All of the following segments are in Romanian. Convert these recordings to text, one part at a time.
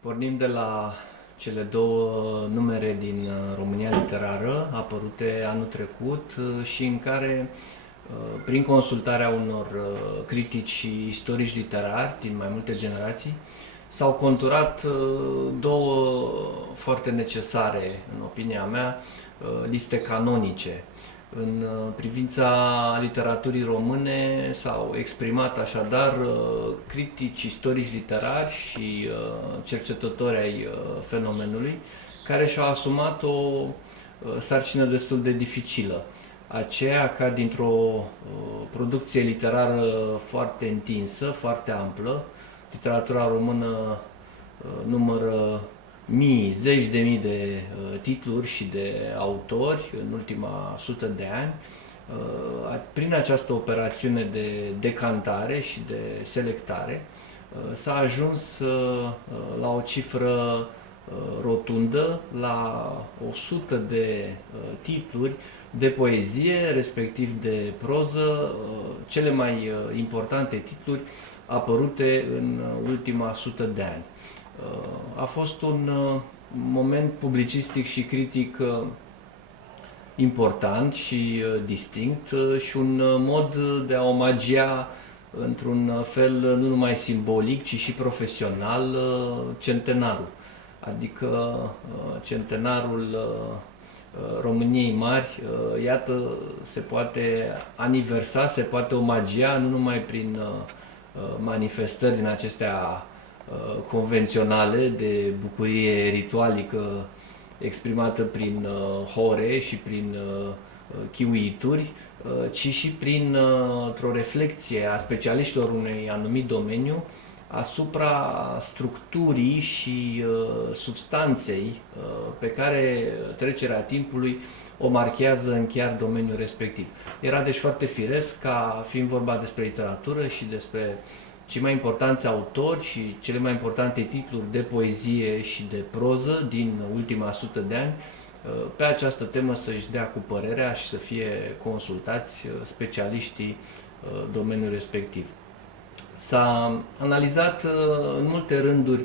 Pornim de la cele două numere din România Literară, apărute anul trecut și în care, prin consultarea unor critici și istorici literari din mai multe generații, s-au conturat două foarte necesare, în opinia mea, liste canonice. În privința literaturii române s-au exprimat așadar critici istorici literari și cercetători ai fenomenului, care și-au asumat o sarcină destul de dificilă, aceea ca dintr-o producție literară foarte întinsă, foarte amplă, literatura română numără mii, zeci de mii de titluri și de autori în ultima 100 de ani. Prin această operațiune de decantare și de selectare s-a ajuns la o cifră rotundă, la 100 de titluri de poezie, respectiv de proză, cele mai importante titluri apărute în ultima 100 de ani. A fost un moment publicistic și critic important și distinct și un mod de a omagia într-un fel nu numai simbolic, ci și profesional centenarul. Adică centenarul României Mari, iată, se poate aniversa, se poate omagia nu numai prin manifestări din acestea convenționale de bucurie ritualică exprimată prin hore și prin chiuituri, ci și prin o reflexie a specialiștilor unui anumit domeniu asupra structurii și substanței pe care trecerea timpului o marchează în chiar domeniul respectiv. Era deci foarte firesc ca, fiind vorba despre literatură și despre cei mai importanți autori și cele mai importante titluri de poezie și de proză din ultima 100 de ani, pe această temă să-și dea cu părerea și să fie consultați specialiștii domeniului respectiv. S-a analizat în multe rânduri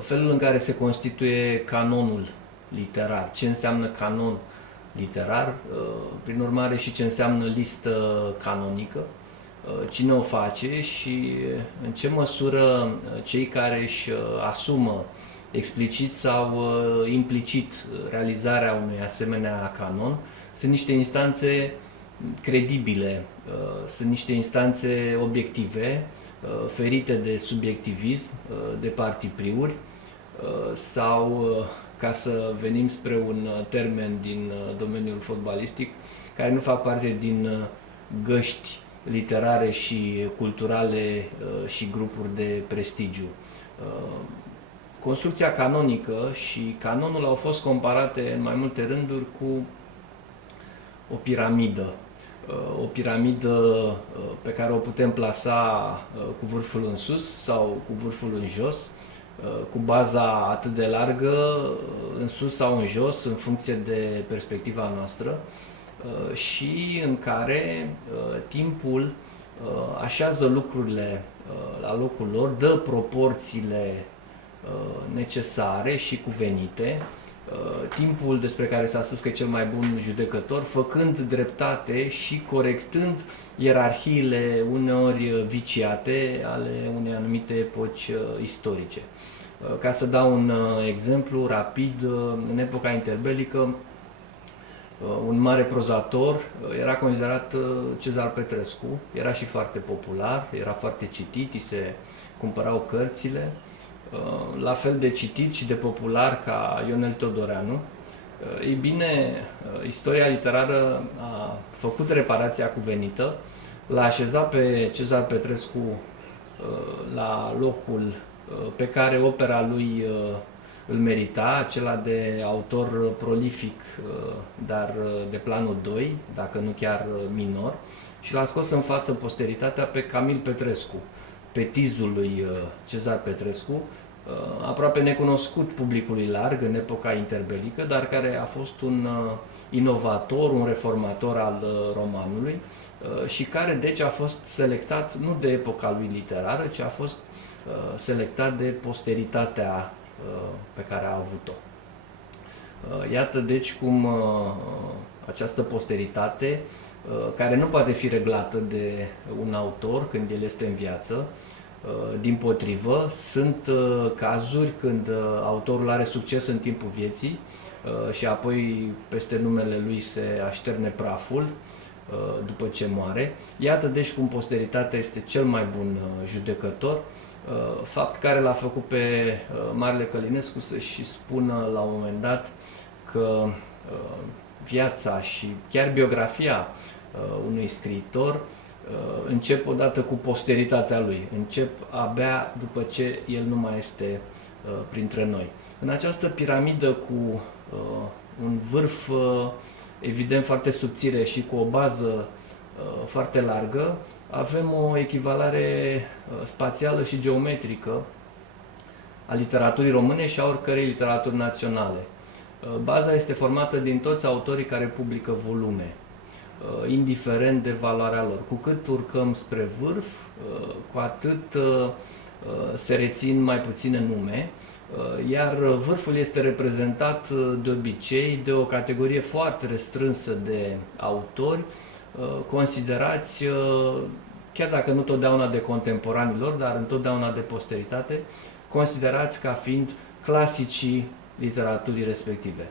felul în care se constituie canonul literar, ce înseamnă canon literar, prin urmare și ce înseamnă listă canonică, cine o face și în ce măsură cei care își asumă explicit sau implicit realizarea unui asemenea canon sunt niște instanțe credibile, sunt niște instanțe obiective, ferite de subiectivism, de partipriuri sau, ca să venim spre un termen din domeniul fotbalistic, care nu fac parte din găști literare și culturale și grupuri de prestigiu. Construcția canonică și canonul au fost comparate în mai multe rânduri cu o piramidă. O piramidă pe care o putem plasa cu vârful în sus sau cu vârful în jos, cu baza atât de largă, în sus sau în jos, în funcție de perspectiva noastră, și în care timpul așează lucrurile la locul lor, dă proporțiile necesare și cuvenite, timpul despre care s-a spus că e cel mai bun judecător, făcând dreptate și corectând ierarhiile uneori viciate ale unei anumite epoci istorice. Ca să dau un exemplu rapid, în epoca interbelică, un mare prozator era considerat Cezar Petrescu, era și foarte popular, era foarte citit, îi se cumpărau cărțile, la fel de citit și de popular ca Ionel Teodoreanu. Ei bine, istoria literară a făcut reparația cuvenită, l-a așezat pe Cezar Petrescu la locul pe care opera lui îl merita, acela de autor prolific, dar de planul 2, dacă nu chiar minor, și l-a scos în față posteritatea pe Camil Petrescu, petizul lui Cezar Petrescu, aproape necunoscut publicului larg în epoca interbelică, dar care a fost un inovator, un reformator al romanului și care deci a fost selectat nu de epoca lui literară, ci a fost selectat de posteritatea pe care a avut-o. Iată deci cum această posteritate, care nu poate fi reglată de un autor când el este în viață, dimpotrivă, sunt cazuri când autorul are succes în timpul vieții și apoi peste numele lui se așterne praful după ce moare. Iată deci cum posteritatea este cel mai bun judecător, fapt care l-a făcut pe Marele Călinescu să-și spună la un moment dat că viața și chiar biografia unui scriitor încep odată cu posteritatea lui, încep abia după ce el nu mai este printre noi. În această piramidă cu un vârf evident foarte subțire și cu o bază foarte largă, avem o echivalare spațială și geometrică a literaturii române și a oricărei literaturi naționale. Baza este formată din toți autorii care publică volume, indiferent de valoarea lor. Cu cât urcăm spre vârf, cu atât se rețin mai puține nume, iar vârful este reprezentat de obicei de o categorie foarte restrânsă de autori, considerați, chiar dacă nu totdeauna de contemporanilor, dar întotdeauna de posteritate, considerați ca fiind clasicii literaturii respective.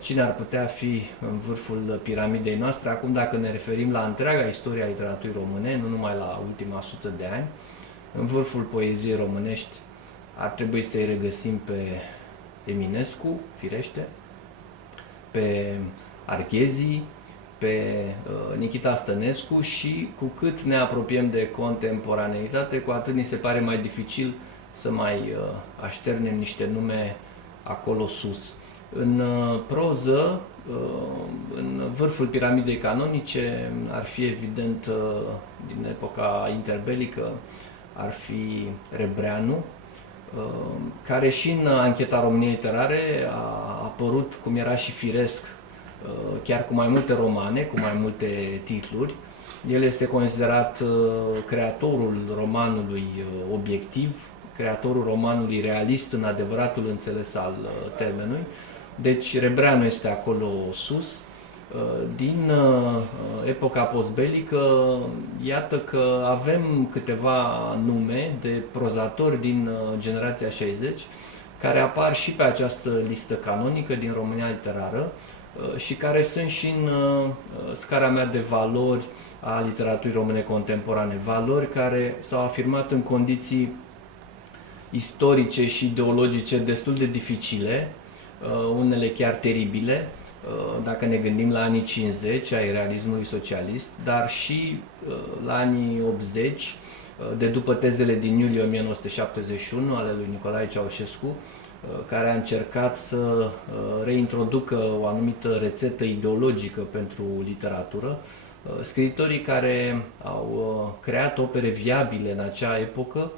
Cine ar putea fi în vârful piramidei noastre? Acum, dacă ne referim la întreaga istorie a literaturii române, nu numai la ultima 100 de ani, în vârful poeziei românești ar trebui să-i regăsim pe Eminescu, firește, pe Arghezi, pe Nichita Stănescu și cu cât ne apropiem de contemporaneitate, cu atât ni se pare mai dificil să mai așternem niște nume acolo sus. În proză, în vârful piramidei canonice, ar fi evident, din epoca interbelică, ar fi Rebreanu, care și în Ancheta României Literare a apărut, cum era și firesc, chiar cu mai multe romane, cu mai multe titluri. El este considerat creatorul romanului obiectiv, creatorul romanului realist în adevăratul înțeles al termenului. Deci Rebreanu este acolo sus. Din epoca postbelică, iată că avem câteva nume de prozatori din generația 60 care apar și pe această listă canonică din România literară și care sunt și în scara mea de valori a literaturii române contemporane. Valori care s-au afirmat în condiții istorice și ideologice destul de dificile, unele chiar teribile, dacă ne gândim la anii 50 ai realismului socialist, dar și la anii 80, de după tezele din iulie 1971 ale lui Nicolae Ceaușescu, care a încercat să reintroducă o anumită rețetă ideologică pentru literatură. Scriitorii care au creat opere viabile în acea epocă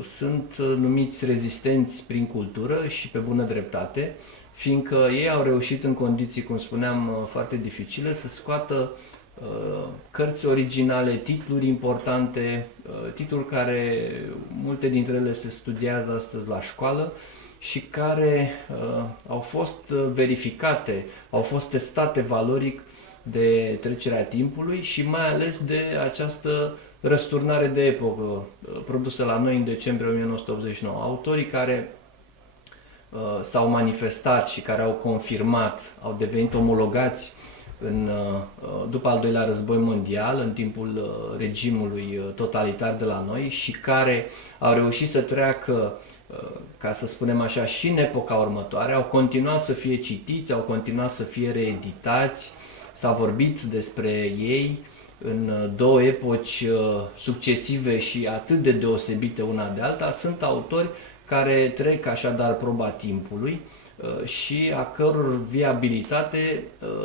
sunt numiți rezistenți prin cultură și pe bună dreptate, fiindcă ei au reușit în condiții, cum spuneam, foarte dificile, să scoată cărți originale, titluri importante, titluri care multe dintre ele se studiază astăzi la școală și care au fost verificate, au fost testate valoric de trecerea timpului și mai ales de această răsturnare de epocă produsă la noi în decembrie 1989. Autorii care s-au manifestat și care au confirmat, au devenit omologați după al doilea război mondial, în timpul regimului totalitar de la noi și care au reușit să treacă, ca să spunem așa, și în epoca următoare, au continuat să fie citiți, au continuat să fie reeditați, s-a vorbit despre ei în două epoci succesive și atât de deosebite una de alta. Sunt autori care trec așadar proba timpului și a căror viabilitate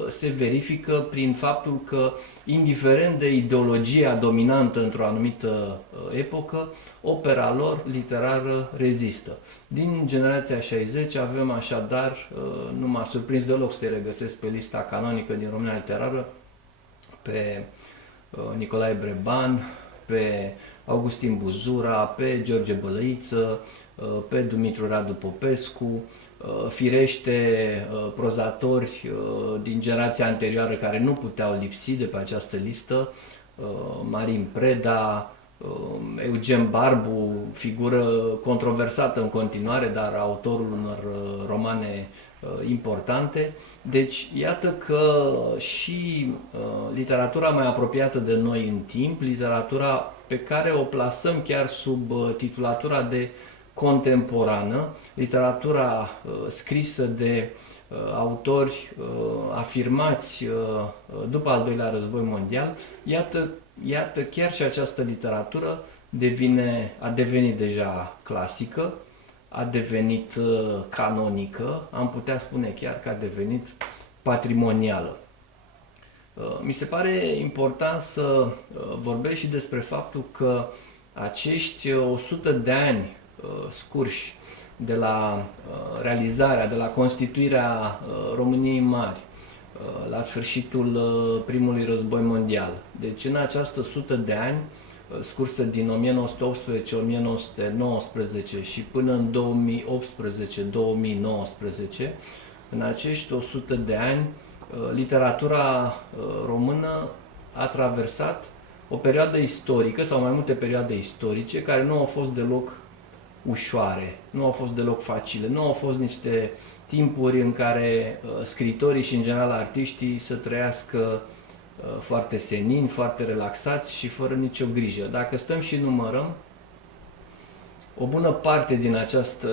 se verifică prin faptul că, indiferent de ideologia dominantă într-o anumită epocă, opera lor literară rezistă. Din generația 60 avem așadar, nu m-a surprins deloc să te regăsesc pe lista canonică din România literară, pe Nicolae Breban, pe Augustin Buzura, pe George Bălăiță, pe Dumitru Radu Popescu, firește prozatori din generația anterioară care nu puteau lipsi de pe această listă, Marin Preda, Eugen Barbu, figură controversată în continuare, dar autorul unor romane importante. Deci, iată că și literatura mai apropiată de noi în timp, literatura pe care o plasăm chiar sub titulatura de contemporană, literatura scrisă de autori afirmați după al doilea război mondial, iată chiar și această literatură a devenit deja clasică, a devenit canonică, am putea spune chiar că a devenit patrimonială. Mi se pare important să vorbesc și despre faptul că acești 100 de ani scurși de la realizarea, de la constituirea României Mari, la sfârșitul primului război mondial. Deci în această 100 de ani, scursă din 1918-1919 și până în 2018-2019, în acești 100 de ani, literatura română a traversat o perioadă istorică sau mai multe perioade istorice care nu au fost deloc ușoare, nu au fost deloc facile, nu au fost niște timpuri în care scriitorii și în general artiștii să trăiască foarte senini, foarte relaxați și fără nicio grijă. Dacă stăm și numărăm, o bună parte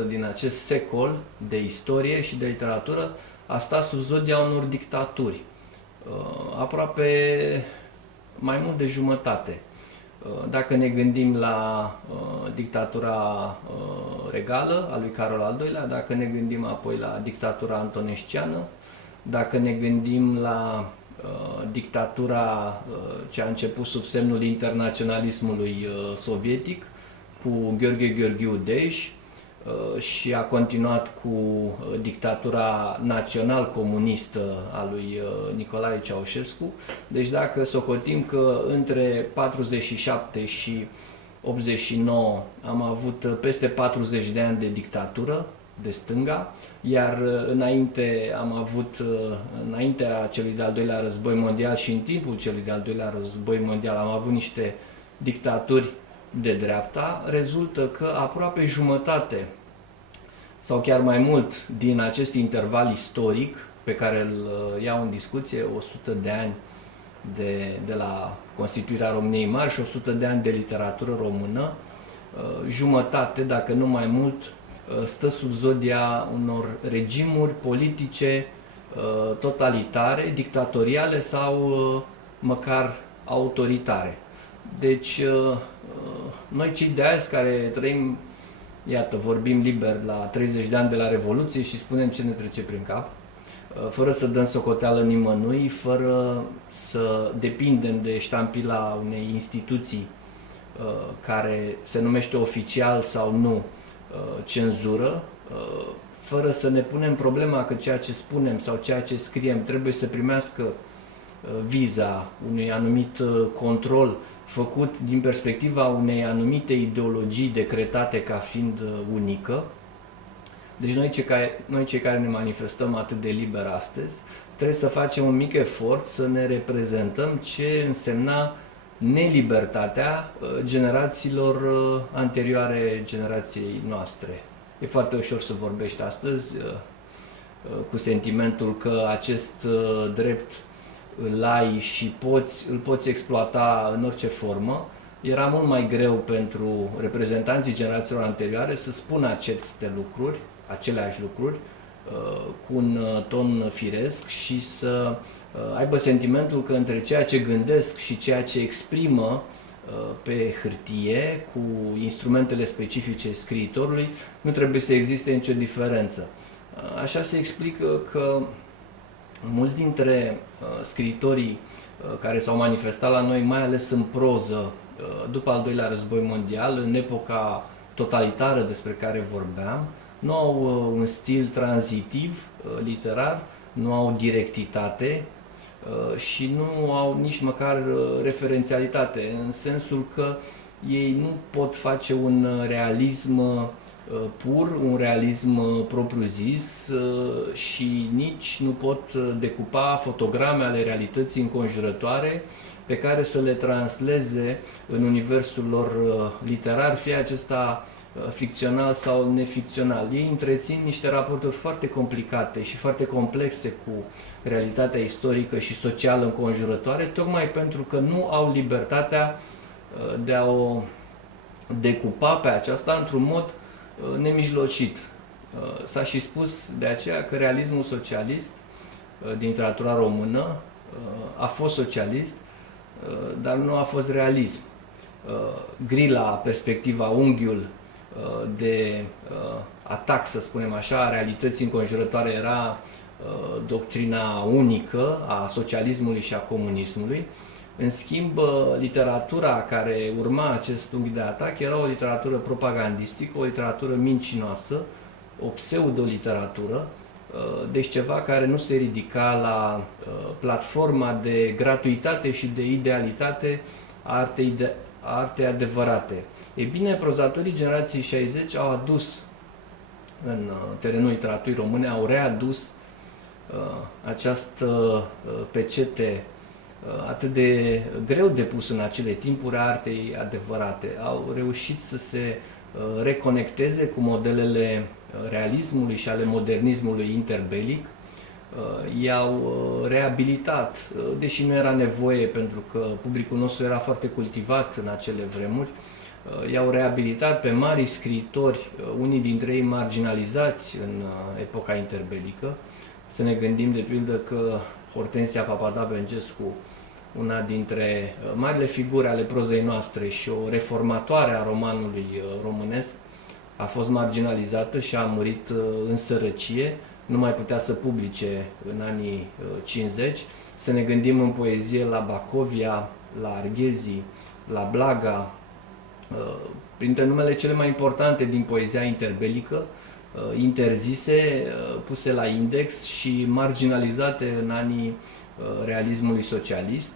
din acest secol de istorie și de literatură a stat sub zodia unor dictaturi, aproape mai mult de jumătate. Dacă ne gândim la dictatura regală a lui Carol al II-lea, dacă ne gândim apoi la dictatura antonesciană, dacă ne gândim la dictatura ce a început sub semnul internaționalismului sovietic cu Gheorghe Gheorghiu Dej și a continuat cu dictatura național-comunistă a lui Nicolae Ceaușescu. Deci dacă socotim că între 47 și 89 am avut peste 40 de ani de dictatură de stânga, iar înaintea celui de-al doilea război mondial și în timpul celui de-al doilea război mondial am avut niște dictaturi de dreapta, rezultă că aproape jumătate sau chiar mai mult din acest interval istoric pe care îl iau în discuție, 100 de ani de la constituirea României Mari și 100 de ani de literatură română, jumătate, dacă nu mai mult, stă sub zodia unor regimuri politice totalitare, dictatoriale sau măcar autoritare. Deci, noi cei de azi care trăim, iată, vorbim liber la 30 de ani de la Revoluție și spunem ce ne trece prin cap, fără să dăm socoteală nimănui, fără să depindem de ștampila unei instituții care se numește oficial sau nu cenzură, fără să ne punem problema că ceea ce spunem sau ceea ce scriem trebuie să primească viza unui anumit control făcut din perspectiva unei anumite ideologii decretate ca fiind unică. Deci noi cei care ne manifestăm atât de liber astăzi, trebuie să facem un mic efort să ne reprezentăm ce însemna nelibertatea generațiilor anterioare generației noastre. E foarte ușor să vorbești astăzi cu sentimentul că acest drept îl ai și îl poți exploata în orice formă. Era mult mai greu pentru reprezentanții generațiilor anterioare să spună aceleași lucruri, cu un ton firesc și să aibă sentimentul că între ceea ce gândesc și ceea ce exprimă pe hârtie, cu instrumentele specifice scriitorului, nu trebuie să existe nicio diferență. Așa se explică că mulți dintre scriitorii care s-au manifestat la noi, mai ales în proză, după al doilea război mondial, în epoca totalitară despre care vorbeam, nu au un stil tranzitiv literar, nu au directitate și nu au nici măcar referențialitate, în sensul că ei nu pot face un realism pur, un realism propriu-zis și nici nu pot decupa fotograme ale realității înconjurătoare pe care să le transleze în universul lor literar, fie acesta ficțional sau neficțional. Ei întrețin niște raporturi foarte complicate și foarte complexe cu realitatea istorică și socială înconjurătoare, tocmai pentru că nu au libertatea de a o decupa pe aceasta într-un mod nemijlocit. S-a și spus de aceea că realismul socialist din literatura română a fost socialist, dar nu a fost realism. Grila, perspectiva, unghiul de atac, să spunem așa, a realității înconjurătoare era doctrina unică a socialismului și a comunismului. În schimb, literatura care urma acest unghi de atac era o literatură propagandistică, o literatură mincinoasă, o pseudo-literatură, deci ceva care nu se ridica la platforma de gratuitate și de idealitate a artei adevărate. Ei bine, prozatorii generației 60 au adus în terenul literaturii române, au readus această pecete atât de greu de pus în acele timpuri a artei adevărate. Au reușit să se reconecteze cu modelele realismului și ale modernismului interbelic, i-au reabilitat, deși nu era nevoie pentru că publicul nostru era foarte cultivat în acele vremuri, i-au reabilitat pe mari scriitori, unii dintre ei marginalizați în epoca interbelică. Să ne gândim de pildă că Hortensia Papadabengescu, una dintre marile figuri ale prozei noastre și o reformatoare a romanului românesc, a fost marginalizată și a murit în sărăcie, nu mai putea să publice în anii 50. Să ne gândim în poezie la Bacovia, la Arghezi, la Blaga, printre numele cele mai importante din poezia interbelică, interzise, puse la index și marginalizate în anii realismului socialist.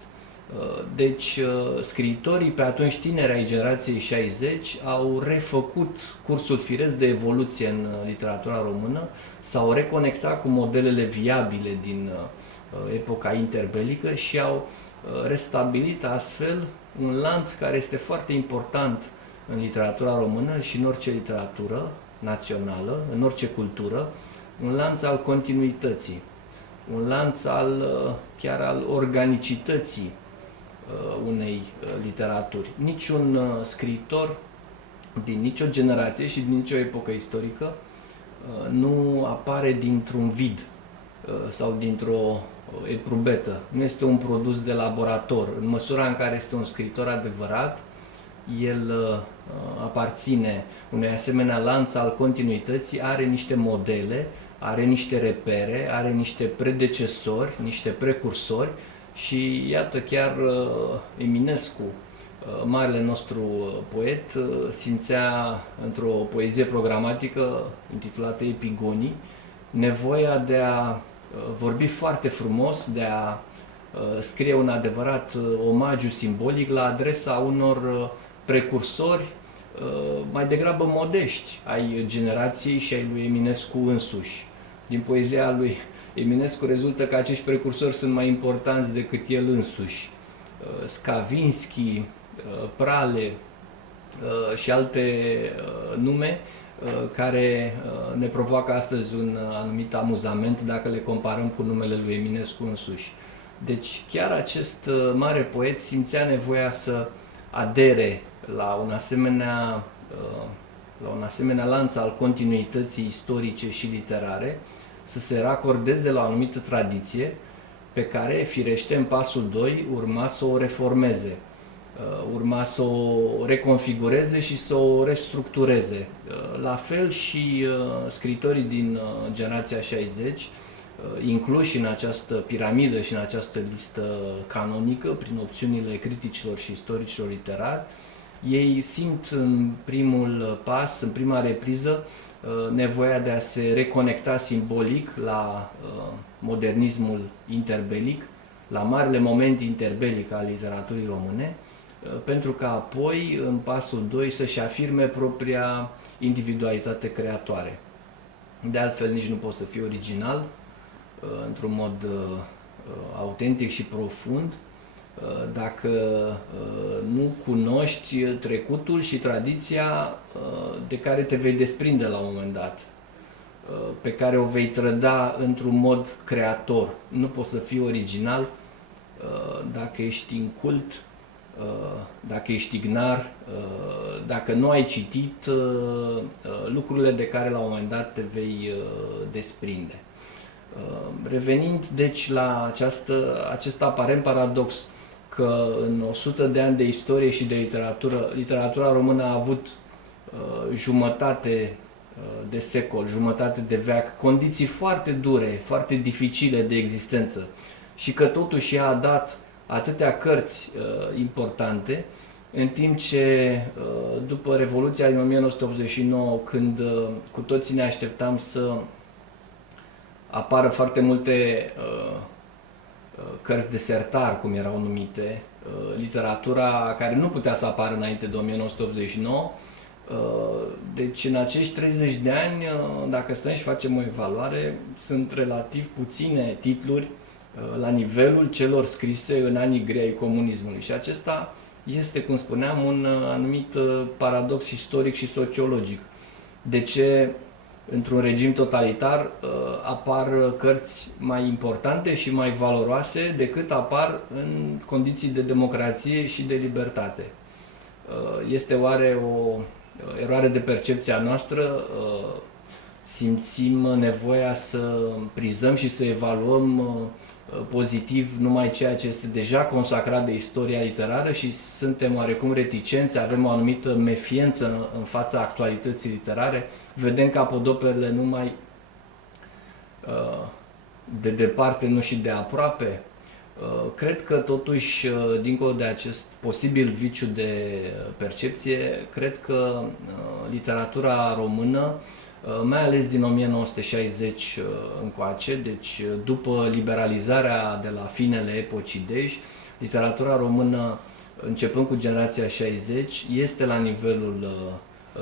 Deci, scriitorii pe atunci tineri ai generației 60 au refăcut cursul firesc de evoluție în literatura română, s-au reconectat cu modelele viabile din epoca interbelică și au restabilit astfel un lanț care este foarte important în literatura română și în orice literatură națională, în orice cultură, un lanț al continuității, un lanț chiar al organicității unei literaturi. Niciun scriitor din nicio generație și din nicio epocă istorică nu apare dintr-un vid sau dintr-o eprubetă. Nu este un produs de laborator. În măsura în care este un scriitor adevărat, el aparține unui asemenea lanț al continuității, are niște modele, are niște repere, are niște predecesori, niște precursori și iată chiar Eminescu, marele nostru poet, simțea într-o poezie programatică intitulată Epigonii nevoia de a vorbi foarte frumos, de a scrie un adevărat omagiu simbolic la adresa unor precursori mai degrabă modești ai generației și ai lui Eminescu însuși. Din poezia lui Eminescu rezultă că acești precursori sunt mai importanți decât el însuși. Skavinsky, Prale și alte nume care ne provoacă astăzi un anumit amuzament dacă le comparăm cu numele lui Eminescu însuși. Deci chiar acest mare poet simțea nevoia să adere la un asemenea lanț al continuității istorice și literare, să se racordeze la o anumită tradiție pe care, firește, în pasul 2 urma să o reformeze, urma să o reconfigureze și să o restructureze. La fel și scriitorii din generația 60, incluși în această piramidă și în această listă canonică, prin opțiunile criticilor și istoricilor literari, ei simt în primul pas, în prima repriză, nevoia de a se reconecta simbolic la modernismul interbelic, la marele moment interbelic al literaturii române, pentru ca apoi, în pasul 2, să-și afirme propria individualitate creatoare. De altfel, nici nu poți să fii original, într-un mod autentic și profund, dacă nu cunoști trecutul și tradiția de care te vei desprinde la un moment dat, pe care o vei trăda într-un mod creator. Nu poți să fii original dacă ești incult, dacă ești ignar, dacă nu ai citit lucrurile de care la un moment dat te vei desprinde. Revenind deci la acest aparent paradox că în 100 de ani de istorie și de literatură, literatura română a avut jumătate de secol, jumătate de veac, condiții foarte dure, foarte dificile de existență și că totuși ea a dat atâtea cărți importante, în timp ce după Revoluția din 1989, când cu toții ne așteptam să apară foarte multe cărți de sertar, cum erau numite, literatura care nu putea să apară înainte de 1989. Deci în acești 30 de ani, dacă stăm și facem o evaluare, sunt relativ puține titluri la nivelul celor scrise în anii grei ai comunismului. Și acesta este, cum spuneam, un anumit paradox istoric și sociologic. De ce într-un regim totalitar apar cărți mai importante și mai valoroase decât apar în condiții de democrație și de libertate? Este oare o eroare de percepție a noastră? Simțim nevoia să prizăm și să evaluăm pozitiv numai ceea ce este deja consacrat de istoria literară și suntem oarecum reticenți, avem o anumită mefiență în fața actualității literare, vedem capodoperele numai de departe, nu și de aproape. Cred că totuși, dincolo de acest posibil viciu de percepție, cred că literatura română, mai ales din 1960 încoace, deci după liberalizarea de la finele epocii Dej, literatura română, începând cu generația 60, este la nivelul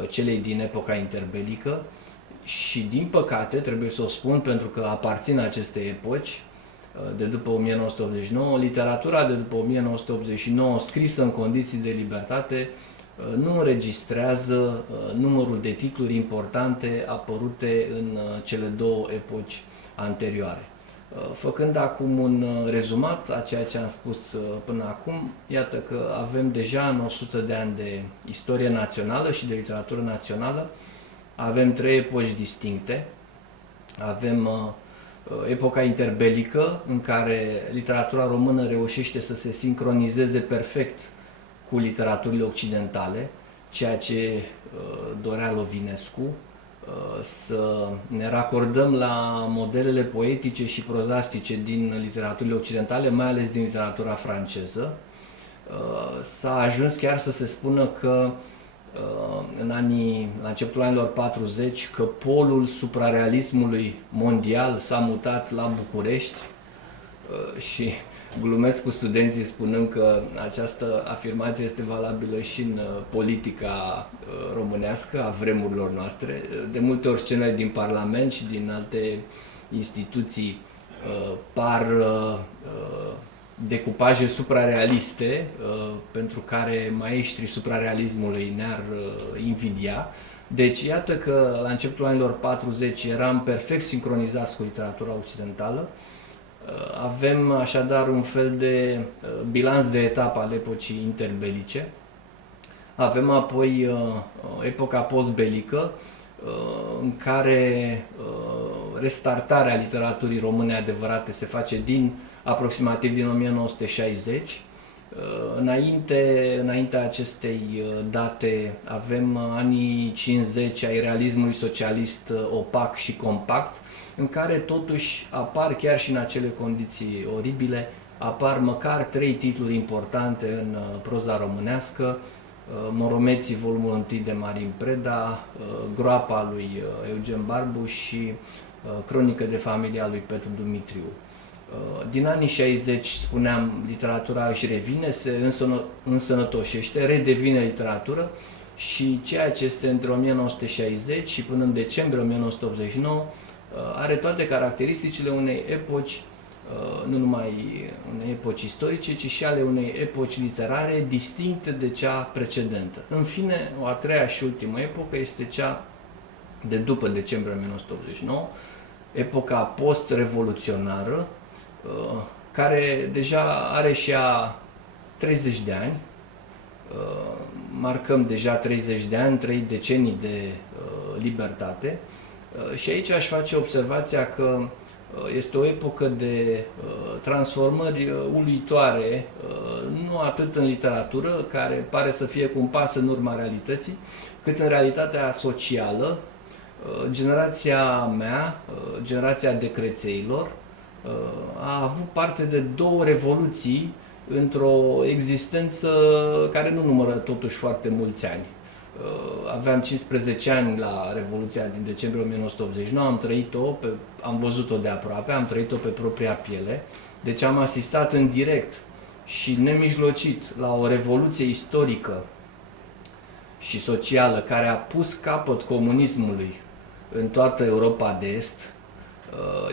celei din epoca interbelică și, din păcate, trebuie să o spun pentru că aparțin acestei epoci, de după 1989, literatura de după 1989, scrisă în condiții de libertate, nu înregistrează numărul de titluri importante apărute în cele două epoci anterioare. Făcând acum un rezumat a ceea ce am spus până acum, iată că avem deja în 100 de ani de istorie națională și de literatură națională, avem trei epoci distincte. Avem epoca interbelică, în care literatura română reușește să se sincronizeze perfect cu literaturile occidentale, ceea ce dorea Lovinescu, să ne racordăm la modelele poetice și prozastice din literaturile occidentale, mai ales din literatura franceză. S-a ajuns chiar să se spună că la începutul anilor 40, că polul suprarealismului mondial s-a mutat la București și glumesc cu studenții spunând că această afirmație este valabilă și în politica românească a vremurilor noastre. De multe ori scenele din Parlament și din alte instituții par decupaje suprarealiste, pentru care maestrii suprarealismului ne-ar invidia. Deci iată că la începutul anilor 40 eram perfect sincronizați cu literatura occidentală. Avem așadar un fel de bilanț de etapă al epocii interbelice. Avem apoi epoca postbelică, în care restartarea literaturii române adevărate se face aproximativ din 1960. Înaintea acestei date avem anii 50 ai realismului socialist opac și compact, în care totuși apar, chiar și în acele condiții oribile, apar măcar 3 titluri importante în proza românească: Moromeții, volumul 1 de Marin Preda, Groapa lui Eugen Barbu și Cronică de familie a lui Petru Dumitriu. Din anii 60, spuneam, literatura își revine, se însănătoșește, redevine literatură și ceea ce este între 1960 și până în decembrie 1989 are toate caracteristicile unei epoci, nu numai unei epoci istorice, ci și ale unei epoci literare distincte de cea precedentă. În fine, o a treia și ultimă epocă este cea de după decembrie 1989, epoca post-revoluționară, care deja are și ea 30 de ani. Marcăm deja 30 de ani, 3 decenii de libertate. Și aici aș face observația că este o epocă de transformări uluitoare, nu atât în literatură, care pare să fie cu un pas în urma realității, cât în realitatea socială. Generația mea, generația decrețeilor, a avut parte de două revoluții într-o existență care nu numără totuși foarte mulți ani. Aveam 15 ani la Revoluția din decembrie 1989, am trăit-o, am văzut-o de aproape, am trăit-o pe propria piele, deci am asistat în direct și nemijlocit la o revoluție istorică și socială care a pus capăt comunismului în toată Europa de Est.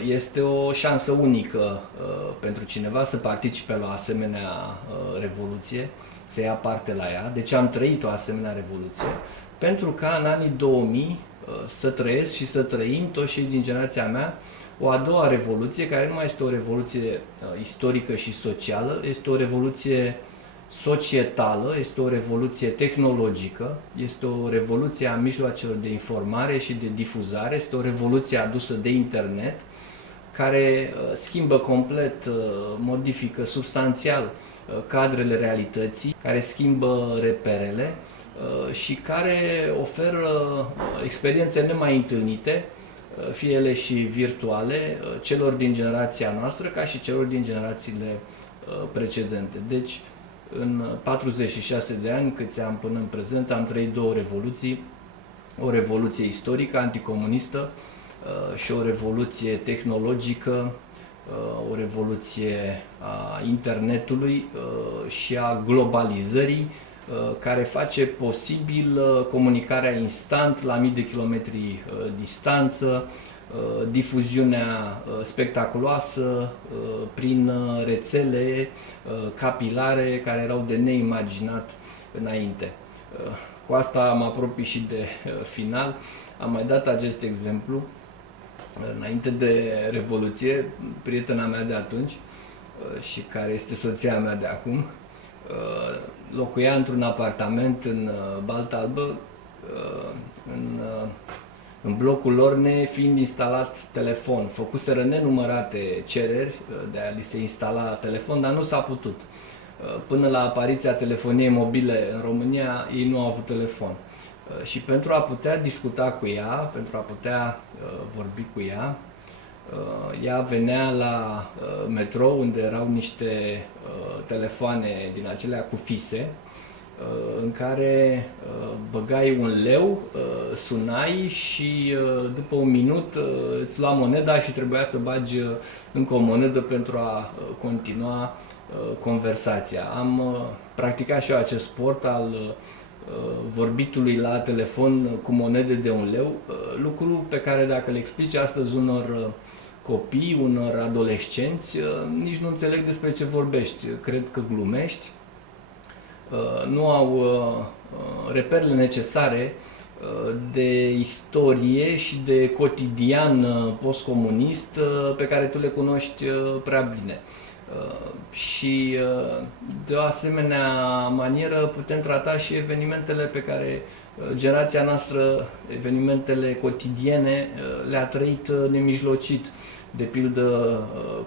Este o șansă unică pentru cineva să participe la o asemenea revoluție, să ia parte la ea. Deci am trăit o asemenea revoluție, pentru ca în anii 2000 să trăiesc și să trăim, toți cei din generația mea, o a doua revoluție, care nu mai este o revoluție istorică și socială, este o revoluție societală, este o revoluție tehnologică, este o revoluție a mijloacelor de informare și de difuzare, este o revoluție adusă de internet, care schimbă complet, modifică substanțial cadrele realității, care schimbă reperele și care oferă experiențe nemai întâlnite, fie ele și virtuale, celor din generația noastră, ca și celor din generațiile precedente. Deci, în 46 de ani, câți am până în prezent, am trăit două revoluții, o revoluție istorică, anticomunistă, și o revoluție tehnologică, o revoluție a internetului și a globalizării, care face posibil comunicarea instant la mii de kilometri distanță, difuziunea spectaculoasă prin rețele capilare care erau de neimaginat înainte. Cu asta mă apropii și de final. Am mai dat acest exemplu. Înainte de Revoluție, prietena mea de atunci și care este soția mea de acum, locuia într-un apartament în Balta Albă, în blocul lor nefiind instalat telefon. Făcuseră nenumărate cereri de a li se instala telefon, dar nu s-a putut. Până la apariția telefoniei mobile în România, ei nu au avut telefon. Și pentru a putea discuta cu ea, pentru a putea vorbi cu ea, ea venea la metrou, unde erau niște telefoane din acelea cu fise, în care băgai un leu, sunai și după un minut îți lua moneda și trebuia să bagi încă o monedă pentru a continua conversația. Am practicat și eu acest sport al vorbitului la telefon cu monede de un leu, lucru pe care dacă le explici astăzi unor copii, unor adolescenți, nici nu înțeleg despre ce vorbești, cred că glumești, nu au reperele necesare de istorie și de cotidian postcomunist pe care tu le cunoști prea bine. Și de o asemenea manieră putem trata și evenimentele pe care generația noastră, evenimentele cotidiene, le-a trăit nemijlocit. De pildă,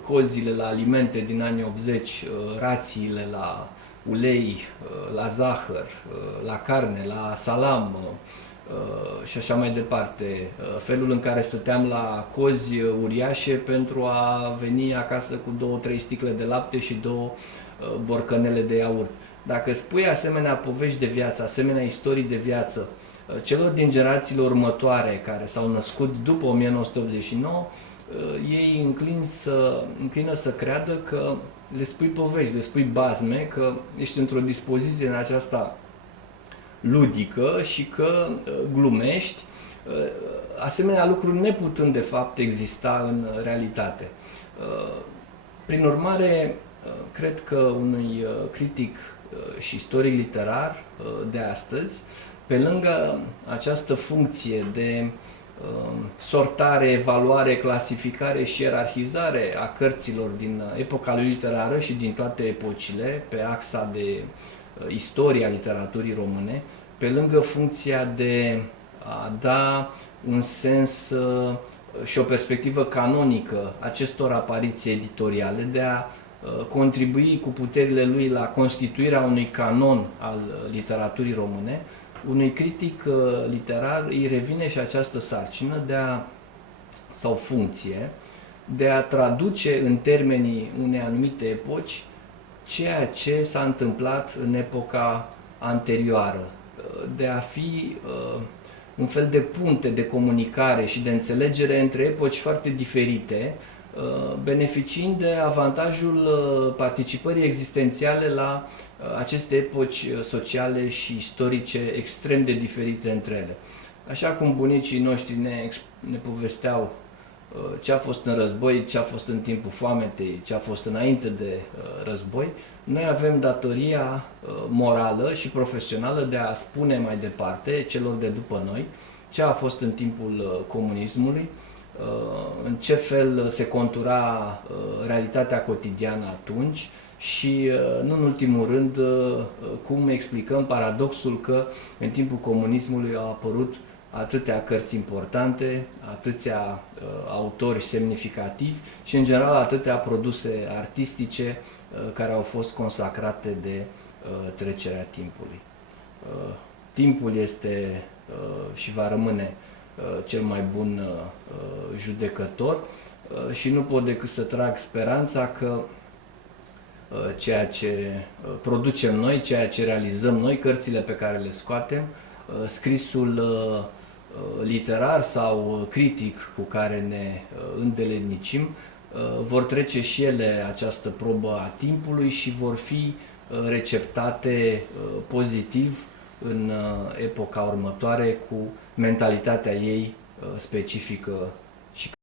cozile la alimente din anii 80, rațiile la ulei, la zahăr, la carne, la salam și așa mai departe. Felul în care stăteam la cozi uriașe pentru a veni acasă cu 2-3 sticle de lapte și 2 borcanele de iaurt. Dacă spui asemenea povești de viață, asemenea istorii de viață celor din generațiile următoare care s-au născut după 1989, ei înclină să creadă că le spui povești, le spui bazme, că ești într-o dispoziție în aceasta ludică și că glumești, asemenea lucruri neputând de fapt exista în realitate. Prin urmare, cred că unui critic și istoric literar de astăzi, pe lângă această funcție de sortare, evaluare, clasificare și ierarhizare a cărților din epoca lui literară și din toate epocile, pe axa de istoria literaturii române, pe lângă funcția de a da un sens și o perspectivă canonică acestor apariții editoriale, de a contribui cu puterile lui la constituirea unui canon al literaturii române, unui critic literar îi revine și această sarcină sau funcție de a traduce în termenii unei anumite epoci ceea ce s-a întâmplat în epoca anterioară, de a fi un fel de punte de comunicare și de înțelegere între epoci foarte diferite, beneficiind de avantajul participării existențiale la aceste epoci sociale și istorice extrem de diferite între ele. Așa cum bunicii noștri ne povesteau ce a fost în război, ce a fost în timpul foametei, ce a fost înainte de război, noi avem datoria morală și profesională de a spune mai departe celor de după noi ce a fost în timpul comunismului, în ce fel se contura realitatea cotidiană atunci și, nu în ultimul rând, cum explicăm paradoxul că în timpul comunismului au apărut atâtea cărți importante, atâția autori semnificativi și, în general, atâtea produse artistice care au fost consacrate de trecerea timpului. Timpul este și va rămâne cel mai bun judecător și nu pot decât să trag speranța că ceea ce producem noi, ceea ce realizăm noi, cărțile pe care le scoatem, scrisul literar sau critic cu care ne îndeletnicim, vor trece și ele această probă a timpului și vor fi receptate pozitiv în epoca următoare cu mentalitatea ei specifică